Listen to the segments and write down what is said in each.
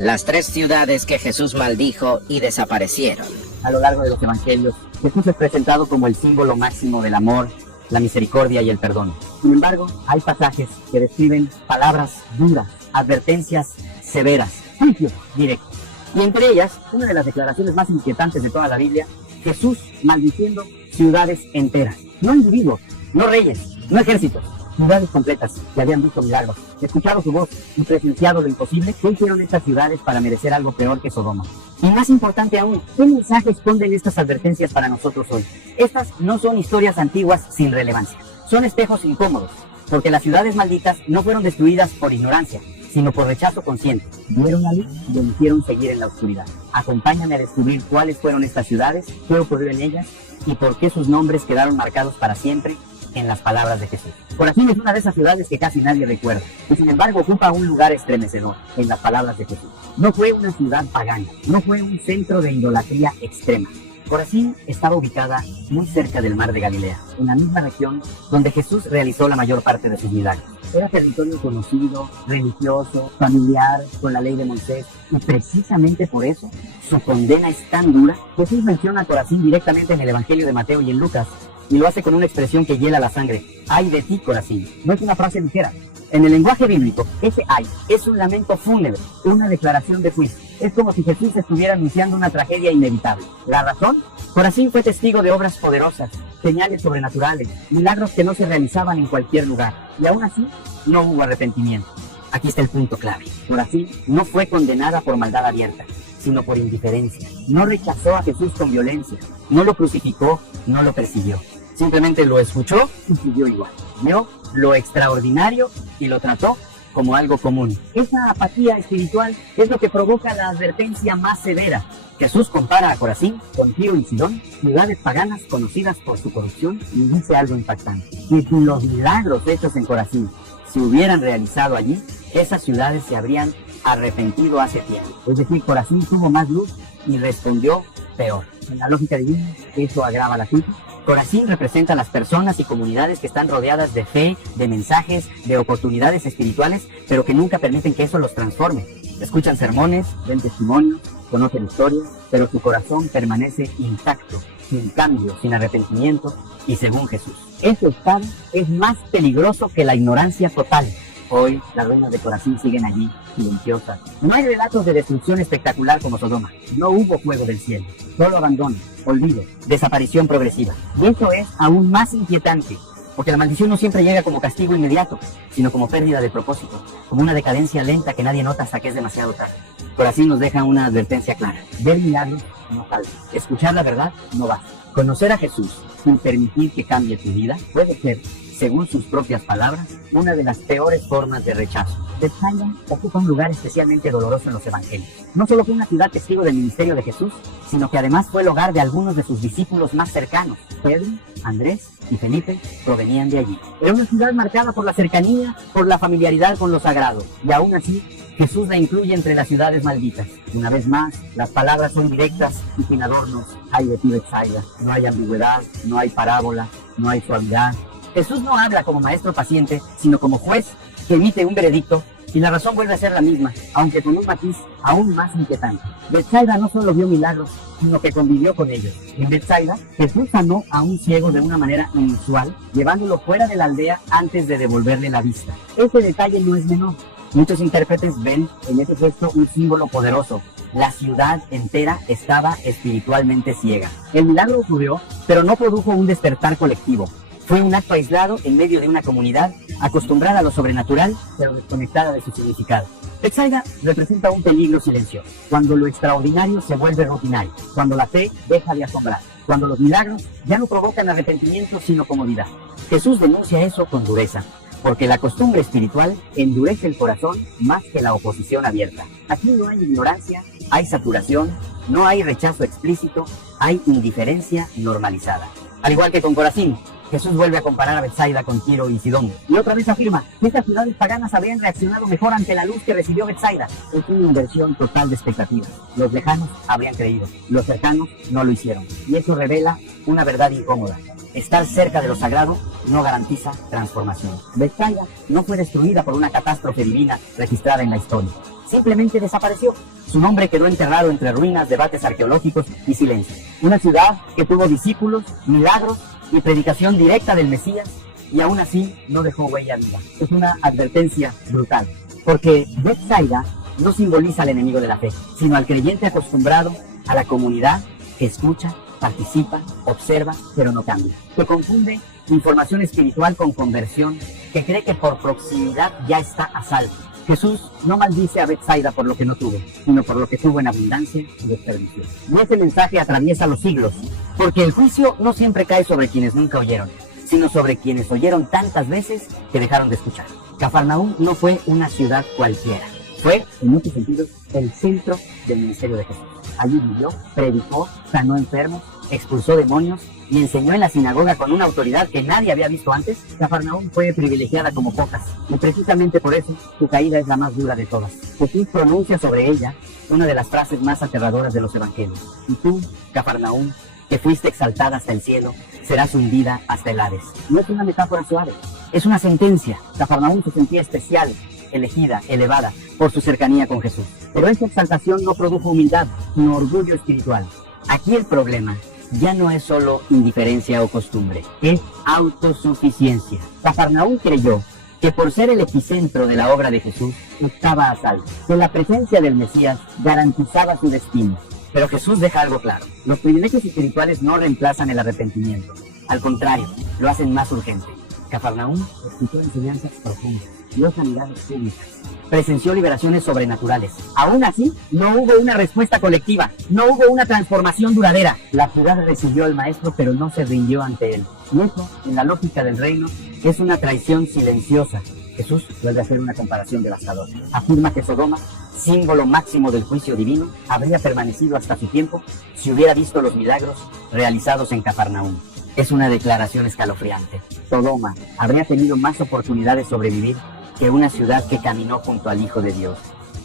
Las 3 ciudades que Jesús maldijo y desaparecieron. A lo largo de los evangelios, Jesús es presentado como el símbolo máximo del amor, la misericordia y el perdón. Sin embargo, hay pasajes que describen palabras duras, advertencias severas, juicios directos. Y entre ellas, una de las declaraciones más inquietantes de toda la Biblia, Jesús maldiciendo ciudades enteras. No individuos, no reyes, no ejércitos, ciudades completas que habían visto milagros, escuchado su voz y presenciado lo imposible. ¿Qué hicieron estas ciudades para merecer algo peor que Sodoma? Y más importante aún, ¿qué mensaje esconden estas advertencias para nosotros hoy? Estas no son historias antiguas sin relevancia, son espejos incómodos, porque las ciudades malditas no fueron destruidas por ignorancia, sino por rechazo consciente. Vieron la luz y eligieron seguir en la oscuridad. Acompáñame a descubrir cuáles fueron estas ciudades, qué ocurrió en ellas y por qué sus nombres quedaron marcados para siempre en las palabras de Jesús. Corazín es una de esas ciudades que casi nadie recuerda, y sin embargo ocupa un lugar estremecedor en las palabras de Jesús. No fue una ciudad pagana, no fue un centro de idolatría extrema. Corazín estaba ubicada muy cerca del mar de Galilea, en la misma región donde Jesús realizó la mayor parte de sus milagros. Era territorio conocido, religioso, familiar con la ley de Moisés, y precisamente por eso su condena es tan dura. Jesús menciona a Corazín directamente en el Evangelio de Mateo y en Lucas, y lo hace con una expresión que hiela la sangre. ¡Ay de ti, Corazín! No es una frase ligera. En el lenguaje bíblico, ese ay es un lamento fúnebre, una declaración de juicio. Es como si Jesús estuviera anunciando una tragedia inevitable. ¿La razón? Corazín fue testigo de obras poderosas, señales sobrenaturales, milagros que no se realizaban en cualquier lugar. Y aún así, no hubo arrepentimiento. Aquí está el punto clave. Corazín no fue condenada por maldad abierta, sino por indiferencia. No rechazó a Jesús con violencia, no lo crucificó, no lo persiguió. Simplemente lo escuchó y siguió igual. Vio lo extraordinario y lo trató como algo común. Esa apatía espiritual es lo que provoca la advertencia más severa. Jesús compara a Corazín con Tiro y Sidón, ciudades paganas conocidas por su corrupción, y dice algo impactante: que si los milagros hechos en Corazín se hubieran realizado allí, esas ciudades se habrían arrepentido hace tiempo. Es decir, Corazín tuvo más luz y respondió peor. En la lógica divina, eso agrava la culpa. Corazín representa a las personas y comunidades que están rodeadas de fe, de mensajes, de oportunidades espirituales, pero que nunca permiten que eso los transforme. Escuchan sermones, ven testimonios, conocen historias, pero su corazón permanece intacto, sin cambio, sin arrepentimiento y según Jesús. Ese estado es más peligroso que la ignorancia total. Hoy, las ruinas de Corazín siguen allí, silenciosas. No hay relatos de destrucción espectacular como Sodoma. No hubo fuego del cielo, solo abandono, olvido, desaparición progresiva. Y eso es aún más inquietante, porque la maldición no siempre llega como castigo inmediato, sino como pérdida de propósito, como una decadencia lenta que nadie nota hasta que es demasiado tarde. Corazín nos deja una advertencia clara: ver milagros no salva, escuchar la verdad no basta. Conocer a Jesús sin permitir que cambie tu vida puede ser, según sus propias palabras, una de las peores formas de rechazo. Bethsaida ocupa un lugar especialmente doloroso en los evangelios. No solo fue una ciudad testigo del ministerio de Jesús, sino que además fue el hogar de algunos de sus discípulos más cercanos. Pedro, Andrés y Felipe provenían de allí. Era una ciudad marcada por la cercanía, por la familiaridad con lo sagrado, y aún así Jesús la incluye entre las ciudades malditas. Una vez más, las palabras son directas y sin adornos. Ay de ti, Bethsaida. No hay ambigüedad, no hay parábola, no hay suavidad. Jesús no habla como maestro paciente, sino como juez que emite un veredicto, y la razón vuelve a ser la misma, aunque con un matiz aún más inquietante. Bethsaida no solo vio milagros, sino que convivió con ellos. En Bethsaida, Jesús sanó a un ciego de una manera inusual, llevándolo fuera de la aldea antes de devolverle la vista. Ese detalle no es menor. Muchos intérpretes ven en ese gesto un símbolo poderoso. La ciudad entera estaba espiritualmente ciega. El milagro ocurrió, pero no produjo un despertar colectivo. Fue un acto aislado en medio de una comunidad acostumbrada a lo sobrenatural, pero desconectada de su significado. Bethsaida representa un peligro silencioso, cuando lo extraordinario se vuelve rutinario, cuando la fe deja de asombrar, cuando los milagros ya no provocan arrepentimiento sino comodidad. Jesús denuncia eso con dureza, porque la costumbre espiritual endurece el corazón más que la oposición abierta. Aquí no hay ignorancia, hay saturación, no hay rechazo explícito, hay indiferencia normalizada. Al igual que con Corazín, Jesús vuelve a comparar a Bethsaida con Tiro y Sidón. Y otra vez afirma que estas ciudades paganas habrían reaccionado mejor ante la luz que recibió Bethsaida. Es una inversión total de expectativas. Los lejanos habrían creído, los cercanos no lo hicieron. Y eso revela una verdad incómoda. Estar cerca de lo sagrado no garantiza transformación. Bethsaida no fue destruida por una catástrofe divina registrada en la historia, simplemente desapareció. Su nombre quedó enterrado entre ruinas, debates arqueológicos y silencio. Una ciudad que tuvo discípulos, milagros y predicación directa del Mesías, y aún así no dejó huella viva. Es una advertencia brutal, porque Betsaida no simboliza al enemigo de la fe, sino al creyente acostumbrado a la comunidad que escucha, participa, observa, pero no cambia, que confunde información espiritual con conversión, que cree que por proximidad ya está a salvo. Jesús no maldice a Betsaida por lo que no tuvo, sino por lo que tuvo en abundancia y desperdicio. Y ese mensaje atraviesa los siglos, porque el juicio no siempre cae sobre quienes nunca oyeron, sino sobre quienes oyeron tantas veces que dejaron de escuchar. Cafarnaúm no fue una ciudad cualquiera, fue, en muchos sentidos, el centro del ministerio de Jesús. Allí vivió, predicó, sanó enfermos, expulsó demonios y enseñó en la sinagoga con una autoridad que nadie había visto antes. Cafarnaúm fue privilegiada como pocas, y precisamente por eso su caída es la más dura de todas. Jesús pronuncia sobre ella una de las frases más aterradoras de los evangelios. Y tú, Cafarnaúm, que fuiste exaltada hasta el cielo, serás hundida hasta el Hades. No es una metáfora suave, es una sentencia. Cafarnaúm se sentía especial, elegida, elevada por su cercanía con Jesús. Pero esa exaltación no produjo humildad, sino orgullo espiritual. Aquí el problema ya no es solo indiferencia o costumbre, es autosuficiencia. Cafarnaúm creyó que por ser el epicentro de la obra de Jesús estaba a salvo, que la presencia del Mesías garantizaba su destino. Pero Jesús deja algo claro: los privilegios espirituales no reemplazan el arrepentimiento, al contrario, lo hacen más urgente. Cafarnaúm escuchó enseñanzas profundas, vio sanidades públicas, presenció liberaciones sobrenaturales. Aún así, no hubo una respuesta colectiva, no hubo una transformación duradera. La ciudad recibió al maestro, pero no se rindió ante él. Y eso, en la lógica del reino, es una traición silenciosa. Jesús vuelve a hacer una comparación devastadora. Afirma que Sodoma, símbolo máximo del juicio divino, habría permanecido hasta su tiempo si hubiera visto los milagros realizados en Cafarnaúm. Es una declaración escalofriante. Sodoma habría tenido más oportunidad de sobrevivir que una ciudad que caminó junto al Hijo de Dios.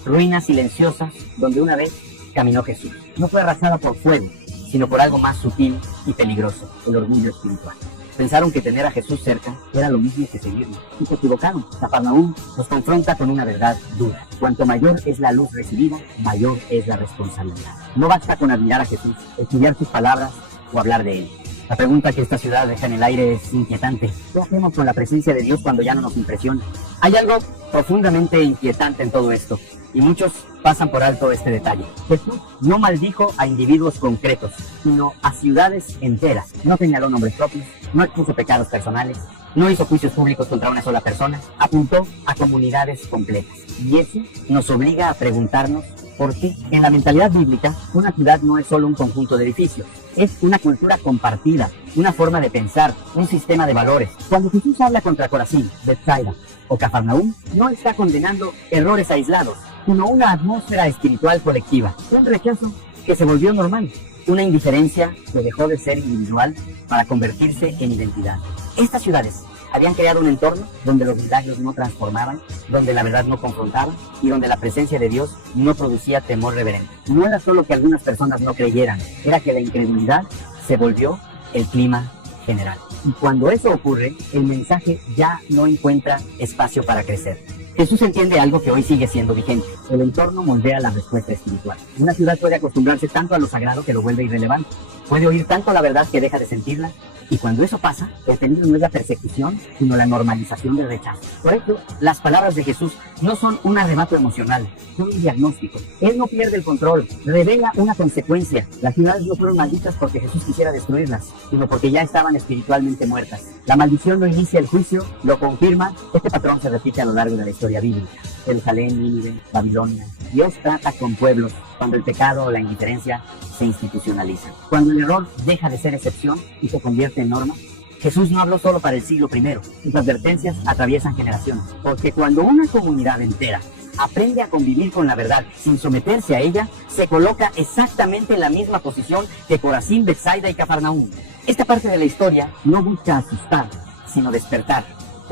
Ruinas silenciosas donde una vez caminó Jesús. No fue arrasada por fuego, sino por algo más sutil y peligroso: el orgullo espiritual. Pensaron que tener a Jesús cerca era lo mismo que seguirlo, y se equivocaron. Cafarnaúm nos confronta con una verdad dura: cuanto mayor es la luz recibida, mayor es la responsabilidad. No basta con admirar a Jesús, estudiar sus palabras o hablar de él. La pregunta que esta ciudad deja en el aire es inquietante. ¿Qué hacemos con la presencia de Dios cuando ya no nos impresiona? Hay algo profundamente inquietante en todo esto, y muchos pasan por alto este detalle. Jesús no maldijo a individuos concretos, sino a ciudades enteras. No señaló nombres propios, no expuso pecados personales, no hizo juicios públicos contra una sola persona, apuntó a comunidades completas. Y eso nos obliga a preguntarnos por qué. En la mentalidad bíblica, una ciudad no es solo un conjunto de edificios, es una cultura compartida, una forma de pensar, un sistema de valores. Cuando Jesús habla contra Corazín, Betsaida o Cafarnaúm, no está condenando errores aislados, sino una atmósfera espiritual colectiva, un rechazo que se volvió normal, una indiferencia que dejó de ser individual para convertirse en identidad. Estas ciudades habían creado un entorno donde los milagros no transformaban, donde la verdad no confrontaba y donde la presencia de Dios no producía temor reverente. No era solo que algunas personas no creyeran, era que la incredulidad se volvió el clima general. Y cuando eso ocurre, el mensaje ya no encuentra espacio para crecer. Jesús entiende algo que hoy sigue siendo vigente: el entorno moldea la respuesta espiritual. Una ciudad puede acostumbrarse tanto a lo sagrado que lo vuelve irrelevante, puede oír tanto la verdad que deja de sentirla, y cuando eso pasa, el peligro no es la persecución, sino la normalización del rechazo. Por eso, las palabras de Jesús no son un arrebato emocional, son un diagnóstico. Él no pierde el control, revela una consecuencia. Las ciudades no fueron malditas porque Jesús quisiera destruirlas, sino porque ya estaban espiritualmente muertas. La maldición no inicia el juicio, lo confirma. Este patrón se repite a lo largo de la historia bíblica. Jerusalén, Nínive, Babilonia. Dios trata con pueblos cuando el pecado o la indiferencia se institucionalizan. Cuando el error deja de ser excepción y se convierte en norma. Jesús no habló solo para el siglo I. Sus advertencias atraviesan generaciones. Porque cuando una comunidad entera aprende a convivir con la verdad sin someterse a ella, se coloca exactamente en la misma posición que Corazín, Betsaida y Cafarnaúm. Esta parte de la historia no busca asustar, sino despertar.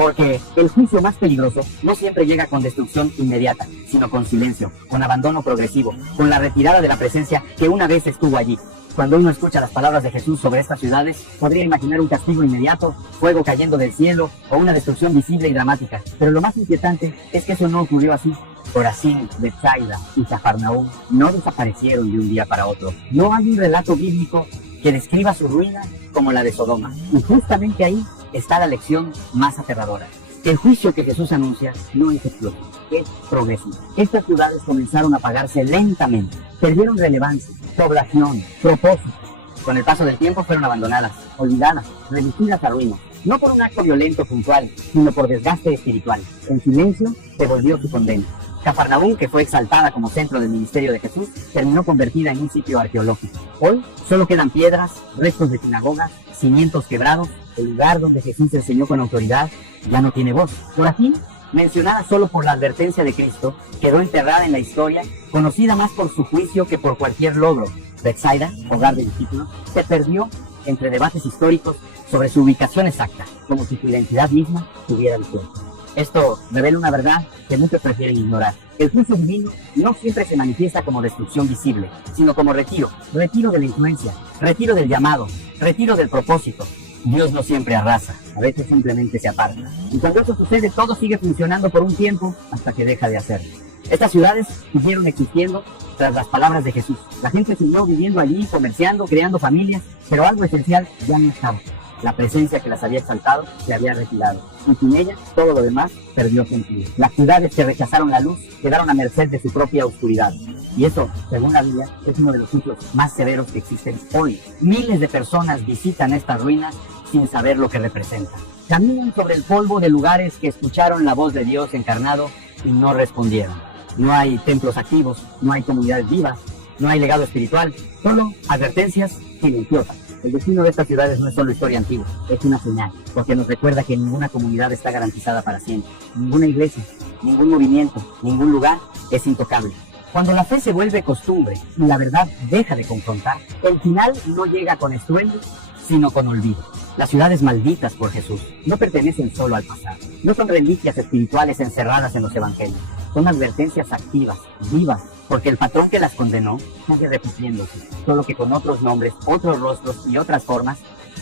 Porque el juicio más peligroso no siempre llega con destrucción inmediata, sino con silencio, con abandono progresivo, con la retirada de la presencia que una vez estuvo allí. Cuando uno escucha las palabras de Jesús sobre estas ciudades, podría imaginar un castigo inmediato, fuego cayendo del cielo o una destrucción visible y dramática. Pero lo más inquietante es que eso no ocurrió así. Corazín, Betsaida y Cafarnaúm no desaparecieron de un día para otro. No hay un relato bíblico que describa su ruina como la de Sodoma. Y justamente ahí está la lección más aterradora. El juicio que Jesús anuncia no es explosivo, es progresivo. Estas ciudades comenzaron a apagarse lentamente, perdieron relevancia, población, propósito. Con el paso del tiempo fueron abandonadas, olvidadas, reducidas a ruinas. No por un acto violento puntual, sino por desgaste espiritual. En silencio se volvió su condena. Cafarnaúm, que fue exaltada como centro del ministerio de Jesús, terminó convertida en un sitio arqueológico. Hoy solo quedan piedras, restos de sinagogas, cimientos quebrados. El lugar donde Jesús enseñó con autoridad ya no tiene voz. Corazín, mencionada solo por la advertencia de Cristo, quedó enterrada en la historia, conocida más por su juicio que por cualquier logro. Betsaida, hogar de discípulos, se perdió entre debates históricos sobre su ubicación exacta, como si su identidad misma tuviera el cuerpo. Esto revela una verdad que muchos prefieren ignorar. El juicio divino no siempre se manifiesta como destrucción visible, sino como retiro de la influencia, retiro del llamado, retiro del propósito. Dios no siempre arrasa, a veces simplemente se aparta. Y cuando eso sucede, todo sigue funcionando por un tiempo hasta que deja de hacerlo. Estas ciudades siguieron existiendo tras las palabras de Jesús. La gente siguió viviendo allí, comerciando, creando familias, pero algo esencial ya no estaba. La presencia que las había exaltado se había retirado, y sin ella todo lo demás perdió sentido. Las ciudades que rechazaron la luz quedaron a merced de su propia oscuridad. Y eso, según la Biblia, es uno de los juicios más severos que existen hoy. Miles de personas visitan estas ruinas sin saber lo que representan. Caminan sobre el polvo de lugares que escucharon la voz de Dios encarnado y no respondieron. No hay templos activos, no hay comunidades vivas, no hay legado espiritual, solo advertencias silenciosas. El destino de estas ciudades no es solo historia antigua, es una señal, porque nos recuerda que ninguna comunidad está garantizada para siempre. Ninguna iglesia, ningún movimiento, ningún lugar es intocable. Cuando la fe se vuelve costumbre y la verdad deja de confrontar, el final no llega con estruendo, sino con olvido. Las ciudades malditas por Jesús no pertenecen solo al pasado, no son reliquias espirituales encerradas en los evangelios, son advertencias activas, vivas, porque el patrón que las condenó sigue repitiéndose, solo que con otros nombres, otros rostros y otras formas.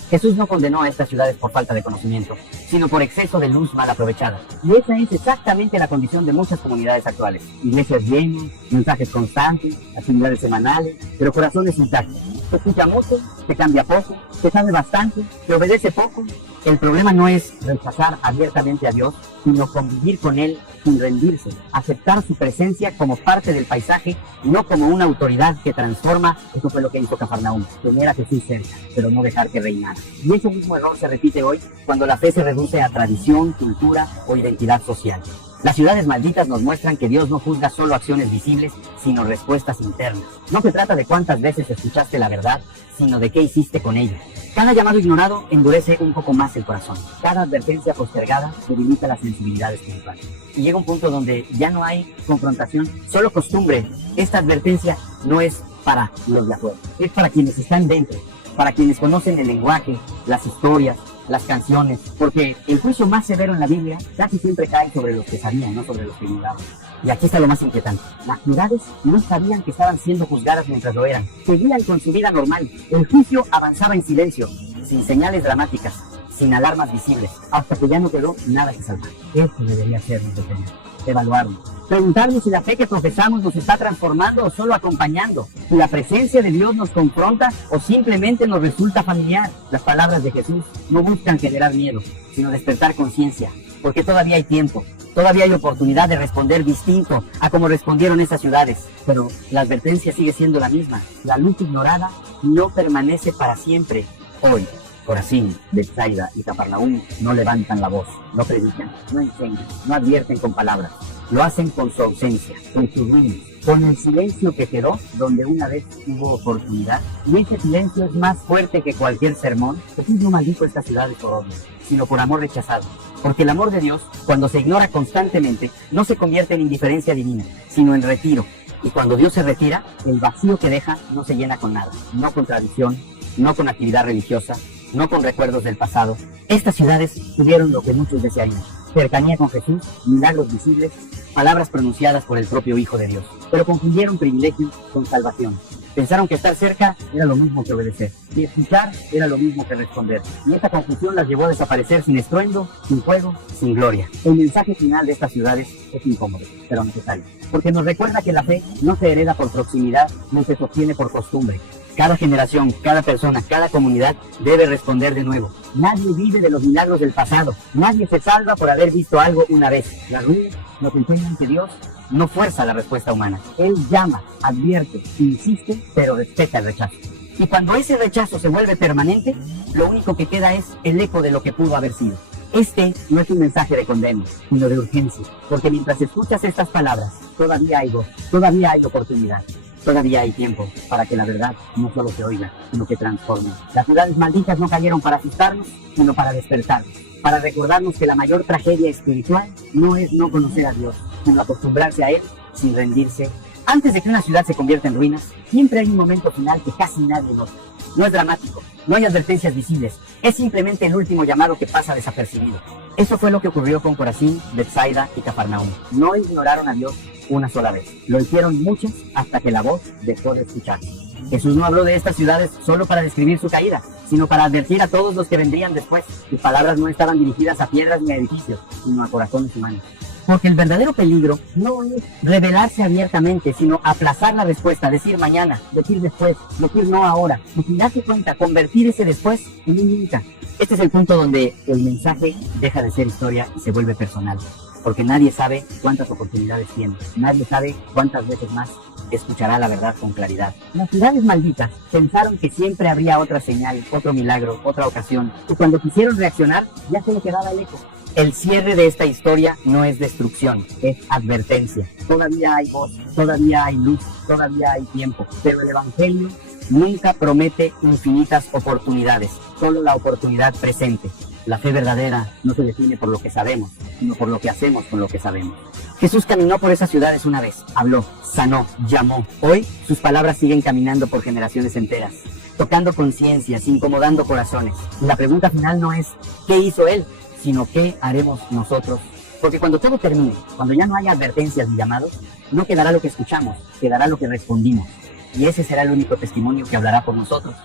Jesús no condenó a estas ciudades por falta de conocimiento, sino por exceso de luz mal aprovechada. Y esa es exactamente la condición de muchas comunidades actuales. Iglesias llenas, mensajes constantes, actividades semanales, pero corazones intactos. Se escucha mucho, se cambia poco, se sabe bastante, se obedece poco. El problema no es rechazar abiertamente a Dios, sino convivir con Él sin rendirse, aceptar su presencia como parte del paisaje, no como una autoridad que transforma. Eso fue lo que hizo Cafarnaúm, tener a Jesús cerca, pero no dejar que reinara. Y ese mismo error se repite hoy cuando la fe se reduce a tradición, cultura o identidad social. Las ciudades malditas nos muestran que Dios no juzga solo acciones visibles, sino respuestas internas. No se trata de cuántas veces escuchaste la verdad, sino de qué hiciste con ella. Cada llamado ignorado endurece un poco más el corazón. Cada advertencia postergada debilita la sensibilidad espiritual. Y llega un punto donde ya no hay confrontación, solo costumbre. Esta advertencia no es para los de afuera, es para quienes están dentro, para quienes conocen el lenguaje, las historias, las canciones, porque el juicio más severo en la Biblia casi siempre cae sobre los que sabían, no sobre los que ignoraban. Y aquí está lo más inquietante. Las ciudades no sabían que estaban siendo juzgadas mientras lo eran. Seguían con su vida normal. El juicio avanzaba en silencio, sin señales dramáticas, sin alarmas visibles, hasta que ya no quedó nada que salvar. Eso debería sernos detener, evaluarnos, preguntarnos si la fe que profesamos nos está transformando o solo acompañando, si la presencia de Dios nos confronta o simplemente nos resulta familiar. Las palabras de Jesús no buscan generar miedo, sino despertar conciencia, porque todavía hay tiempo, todavía hay oportunidad de responder distinto a como respondieron esas ciudades. Pero la advertencia sigue siendo la misma. La luz ignorada no permanece para siempre. Hoy, Corazín, Betsaida y Cafarnaúm no levantan la voz, no predican, no enseñan, no advierten con palabras. Lo hacen con su ausencia, con sus ruinas, con el silencio que quedó donde una vez hubo oportunidad. Y ese silencio es más fuerte que cualquier sermón. Jesús no maldijo estas ciudades por odio, sino por amor rechazado. Porque el amor de Dios, cuando se ignora constantemente, no se convierte en indiferencia divina, sino en retiro. Y cuando Dios se retira, el vacío que deja no se llena con nada, no con tradición, no con actividad religiosa, no con recuerdos del pasado. Estas ciudades tuvieron lo que muchos desearían: cercanía con Jesús, milagros visibles, palabras pronunciadas por el propio Hijo de Dios. Pero confundieron privilegio con salvación. Pensaron que estar cerca era lo mismo que obedecer, y escuchar era lo mismo que responder. Y esta confusión las llevó a desaparecer sin estruendo, sin fuego, sin gloria. El mensaje final de estas ciudades es incómodo, pero necesario, porque nos recuerda que la fe no se hereda por proximidad, ni se sostiene por costumbre. Cada generación, cada persona, cada comunidad debe responder de nuevo. Nadie vive de los milagros del pasado. Nadie se salva por haber visto algo una vez. Las ruinas nos enseñan que Dios no fuerza la respuesta humana. Él llama, advierte, insiste, pero respeta el rechazo. Y cuando ese rechazo se vuelve permanente, lo único que queda es el eco de lo que pudo haber sido. Este no es un mensaje de condena, sino de urgencia, porque mientras escuchas estas palabras, todavía hay voz, todavía hay oportunidad. Todavía hay tiempo para que la verdad no solo se oiga, sino que transforme. Las ciudades malditas no cayeron para asustarnos, sino para despertarnos, para recordarnos que la mayor tragedia espiritual no es no conocer a Dios, sino acostumbrarse a Él sin rendirse. Antes de que una ciudad se convierta en ruinas, siempre hay un momento final que casi nadie nota. No es dramático, no hay advertencias visibles, es simplemente el último llamado que pasa desapercibido. Eso fue lo que ocurrió con Corazín, Betsaida y Cafarnaúm. No ignoraron a Dios una sola vez. Lo hicieron muchas hasta que la voz dejó de escucharse. Jesús no habló de estas ciudades solo para describir su caída, sino para advertir a todos los que vendrían después. Sus palabras no estaban dirigidas a piedras ni a edificios, sino a corazones humanos. Porque el verdadero peligro no es revelarse abiertamente, sino aplazar la respuesta, decir mañana, decir después, decir no ahora, y sin darse cuenta, convertir ese después en un nunca. Este es el punto donde el mensaje deja de ser historia y se vuelve personal. Porque nadie sabe cuántas oportunidades tiene, nadie sabe cuántas veces más escuchará la verdad con claridad. Las ciudades malditas pensaron que siempre habría otra señal, otro milagro, otra ocasión, y cuando quisieron reaccionar ya solo quedaba el eco. El cierre de esta historia no es destrucción, es advertencia. Todavía hay voz, todavía hay luz, todavía hay tiempo, pero el Evangelio nunca promete infinitas oportunidades, solo la oportunidad presente. La fe verdadera no se define por lo que sabemos, sino por lo que hacemos con lo que sabemos. Jesús caminó por esas ciudades una vez, habló, sanó, llamó. Hoy sus palabras siguen caminando por generaciones enteras, tocando conciencias, incomodando corazones. La pregunta final no es ¿qué hizo Él?, sino ¿qué haremos nosotros? Porque cuando todo termine, cuando ya no haya advertencias ni llamados, no quedará lo que escuchamos, quedará lo que respondimos. Y ese será el único testimonio que hablará por nosotros.